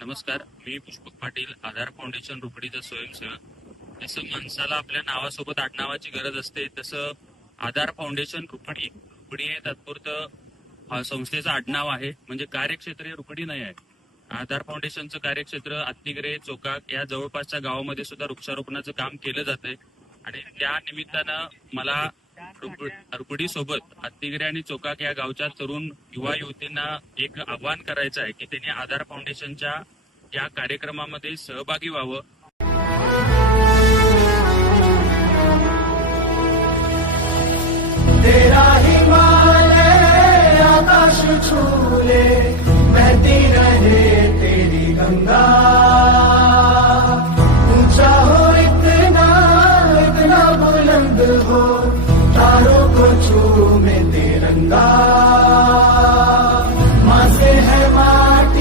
नमस्कार मी पुष्पक पाटील आधार फाउंडेशन रुपडीचा स्वयंसेवक. जसं माणसाला आपल्या नावासोबत आडनावाची गरज असते तसं आधार फाउंडेशन रुपडी रुपडी हे तात्पुरतं संस्थेचं आडनाव आहे. म्हणजे कार्यक्षेत्र हे रुपडी नाही आहे. आधार फाउंडेशनचं कार्यक्षेत्र अत्तिगरे चोकाक या जवळपासच्या गावामध्ये सुद्धा वृक्षारोपणाचं काम केलं जातंय. आणि त्या निमित्तानं मला रुपडी सोबत अत्तिगरे आणि चोकाक या गावच्या तरुण युवा युवतींना एक आवाहन करायचं आहे की त्यांनी आधार फाउंडेशनच्या या कार्यक्रमामध्ये सहभागी व्हावं. तेरा हिमालय आकाश छूले मैं गंगा mente